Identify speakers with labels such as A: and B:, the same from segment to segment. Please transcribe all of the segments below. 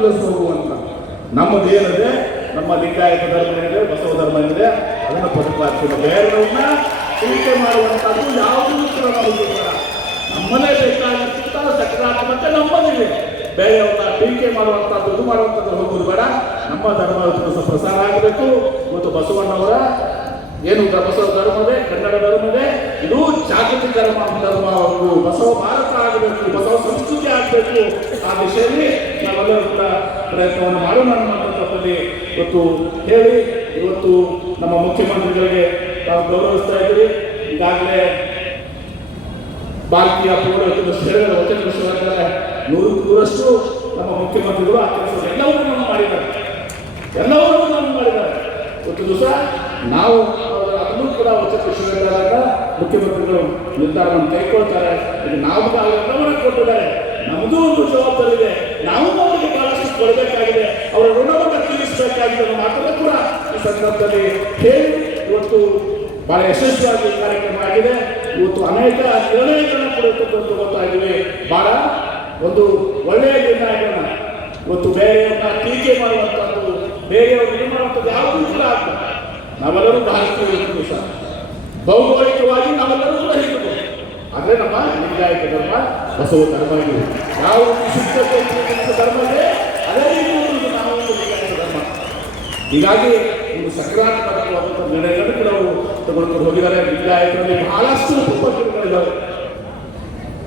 A: ತಿಳಿಸಿ ಹೋಗುವಂತ ನಮ್ಮದೇನಿದೆ ನಮ್ಮ ಲಿಂಗಾಯತ ಧರ್ಮ ಏನಿದೆ ಬಸವ ಧರ್ಮ ಏನಿದೆ ಅದನ್ನು ಪ್ರತಿಪಾದಿಸಿದ ಬೇರೆಯವ್ರನ್ನ ಟೀಕೆ ಮಾಡುವಂಥದ್ದು ಯಾವುದೂ ಕೂಡ ನಮಗೆ ನಮ್ಮನೇ ಬೇಕಾದಂಥ ಸಕಾರಾತ್ಮಕ ನಮ್ಮಲ್ಲಿದೆ. ಬೇರೆಯವ್ರನ್ನ ಟೀಕೆ ಮಾಡುವಂಥದ್ದು, ಇದು ಮಾಡುವಂಥದ್ದು ಹೋಗುವುದು ಬೇಡ. ನಮ್ಮ ಧರ್ಮ ಇವತ್ತು ಪ್ರಸಾರ ಆಗಬೇಕು. ಮತ್ತು ಬಸವಣ್ಣವರ ಏನು ಬಸವ ಧರ್ಮವೇ, ಕನ್ನಡ ಧರ್ಮವೇ, ಇದು ಜಾಗತಿಕ ಧರ್ಮ ಧರ್ಮ ಒಂದು ಬಸವ ಭಾರತ ಆಗಬೇಕು, ಬಸವ ಸಂಸ್ಕೃತಿ ಆಗಬೇಕು, ಆ ದಿಶೆಯಲ್ಲಿ ನಾವೆಲ್ಲರೂ ಕೂಡ ಪ್ರಯತ್ನವನ್ನು ಮಾಡೋಣ ಅನ್ನುವಂಥದ್ದಲ್ಲಿ ಇವತ್ತು ಹೇಳಿ, ಇವತ್ತು ನಮ್ಮ ಮುಖ್ಯಮಂತ್ರಿಗಳಿಗೆ ನಾವು ಗೌರವಿಸ್ತಾ ಇದ್ದೀವಿ ಈಗಾಗಲೇ ಭಾರತೀಯ ಪೌರತ್ವ ಸೇವೆಗಳ ವಚನ ವಿಶ್ವವಿದ್ಯಾಲಯ ನೂರು ನೂರಷ್ಟು ನಮ್ಮ ಮುಖ್ಯಮಂತ್ರಿಗಳು ಆ ಕೆಲಸ ಎಲ್ಲವನ್ನೂ ಮಾಡಿದ್ದಾರೆ. ಎಲ್ಲವನ್ನೂ ನಾನು ಮಾಡಿದ್ದಾರೆ. ಇವತ್ತು ದಿವಸ ನಾವು ಅದನ್ನು ಕೂಡ ವಚನ ವಿಶ್ವವಿದ್ಯಾಲಯದ ಮುಖ್ಯಮಂತ್ರಿಗಳು ನಿರ್ಧಾರವನ್ನು ಕೈಗೊಳ್ತಾರೆ ಇದು ನಾವು ಗಮನ ಕೊಟ್ಟಿದ್ದಾರೆ. ನಮ್ಮದು ಒಂದು ಜವಾಬ್ದಾರಿ ಇದೆ ನಾವು ಅವರಿಗೆ ಬಹಳಷ್ಟು ಕೊಡಬೇಕಾಗಿದೆ. ಅವರ ಋಣವನ್ನು ತೀರಿಸಬೇಕಾಗಿದೆ ಅನ್ನೋ ಮಾತನ್ನು ಕೂಡ ಈ ಸಂದರ್ಭದಲ್ಲಿ ಹೇಳಿ ಇವತ್ತು ಬಹಳ ಯಶಸ್ವಿಯಾಗಿ ಕಾರ್ಯಕ್ರಮ ಆಗಿದೆ. ಇವತ್ತು ಅನೇಕ ನಿರ್ಣಯಗಳನ್ನು ಕೂಡ ಗೊತ್ತಾಗಿವೆ ಬಹಳ ಒಂದು ಒಳ್ಳೆಯ ನಿರ್ಣಯಗಳನ್ನ ಇವತ್ತು ಬೇರೆಯವ್ರನ್ನ ಟೀಕೆ ಮಾಡುವಂಥದ್ದು ಬೇರೆಯವರು ಏನು ಮಾಡುವಂಥದ್ದು ಯಾವುದೂ ಕೂಡ ಆಗ್ತದೆ ನಾವೆಲ್ಲರೂ ಭಾರತೀಯರು ಸಹ. ಭೌಗೋಳಿಕವಾಗಿ ನಾವೆಲ್ಲರೂ ಕೂಡ ಅಂದ್ರೆ ನಮ್ಮ ಲಿಂಗಾಯತ ಧರ್ಮ, ಬಸವ ಧರ್ಮ ಇದೆ. ಯಾವ ಶುದ್ಧತೆ ಧರ್ಮವೇ, ಅದೇ ರೀತಿ ನಾವು ಲಿಂಗಾಯತ ಧರ್ಮ. ಹೀಗಾಗಿ ಒಂದು ಸಕಾರಾತ್ಮಕವಾದಂಥ ನಿರ್ಣಯಗಳನ್ನು ಕೂಡ ಅವರು ತಗೊಂಡು ಹೋಗಿದ್ದಾರೆ. ಲಿಂಗಾಯತರಲ್ಲಿ ಬಹಳಷ್ಟು ಉಪಪತ್ತಿಗಳಿದ್ದಾವೆ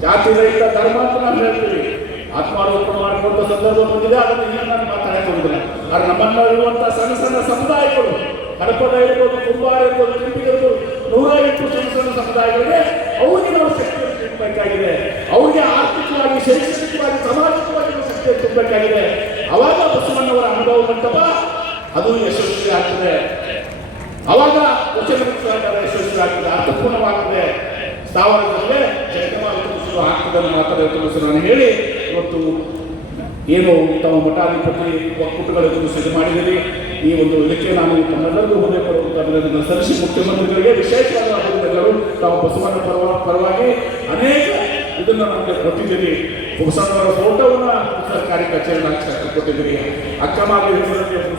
A: ಜಾತಿ ರಹಿತ ಧರ್ಮ ಅಂತ ನಾವು ಹೇಳ್ತೀವಿ ಆತ್ಮಾರೋಪಣ ಮಾಡಿಕೊಂಡ ಸಂದರ್ಭ ಬಂದಿದೆ, ಅದನ್ನು ಇನ್ನೂ ನಾನು ಮಾತಾಡಕ್ಕೆ ಹೋಗುದಿಲ್ಲ. ಆದರೆ ಇರುವಂತಹ ಸಣ್ಣ ಸಣ್ಣ ಸಮುದಾಯಗಳು ಕಡಪದ ಇರ್ಬೋದು, ಕುಂಬಾರ ಇರ್ಬೋದು ನೂರ ಸಣ್ಣ ಸಣ್ಣ ಸಮುದಾಯಗಳಿಗೆ ಅವರಿಗೆ ನಾವು ಶಕ್ತಿಯನ್ನು ತುಂಬಬೇಕಾಗಿದೆ ಅವರಿಗೆ ಆರ್ಥಿಕವಾಗಿ, ಶೈಕ್ಷಣಿಕವಾಗಿ, ಸಾಮಾಜಿಕವಾಗಿ ನಾವು ಶಕ್ತಿಯನ್ನು ತುಂಬಬೇಕಾಗಿದೆ ಅವಾಗ ಬಸವಣ್ಣವರ ಅನುಭವ ಮಂಟಪ ಅದು ಯಶಸ್ವಿ ಆಗ್ತದೆ. ಅವಾಗ ವಚನ ವಿಶ್ವಾಸ ಯಶಸ್ವಿ ಆಗ್ತದೆ. ಅರ್ಥಪೂರ್ಣವಾಗ್ತದೆ. ಸ್ಥಾವರದಲ್ಲೇ ಜಗಮಾಲ ಆಗ್ತದೆ ನಾನು ಹೇಳಿ, ಇವತ್ತು ಏನು ತಮ್ಮ ಮಠಾಧಿಪತಿ ಒಕ್ಕೂಟಗಳ ತುಳಸಿ ಮಾಡಿದ್ದೀರಿ. ಈ ಒಂದು ಇದಕ್ಕೆ ನಾನು ತಮ್ಮೆಲ್ಲರಿಗೂ ಹೃದಯ ಅಭಿನಂದನೆ ಸಲ್ಲಿಸಿ ಮುಖ್ಯಮಂತ್ರಿಗಳಿಗೆ ವಿಶೇಷವಾದ ತಾವು ಬಸವಣ್ಣ ಪರವ, ಪರವಾಗಿ ಅನೇಕ ಇದನ್ನು ನಮಗೆ ಕೊಟ್ಟಿದ್ದೀರಿ. ಬಸವಣ್ಣವರ ಫೋಟೋವನ್ನು ಸರ್ಕಾರಿ ಕಚೇರಿ ಕೊಟ್ಟಿದ್ದೀರಿ ಅಕ್ಕ ಮಾಧವಿ ಹೆಸರಲ್ಲಿ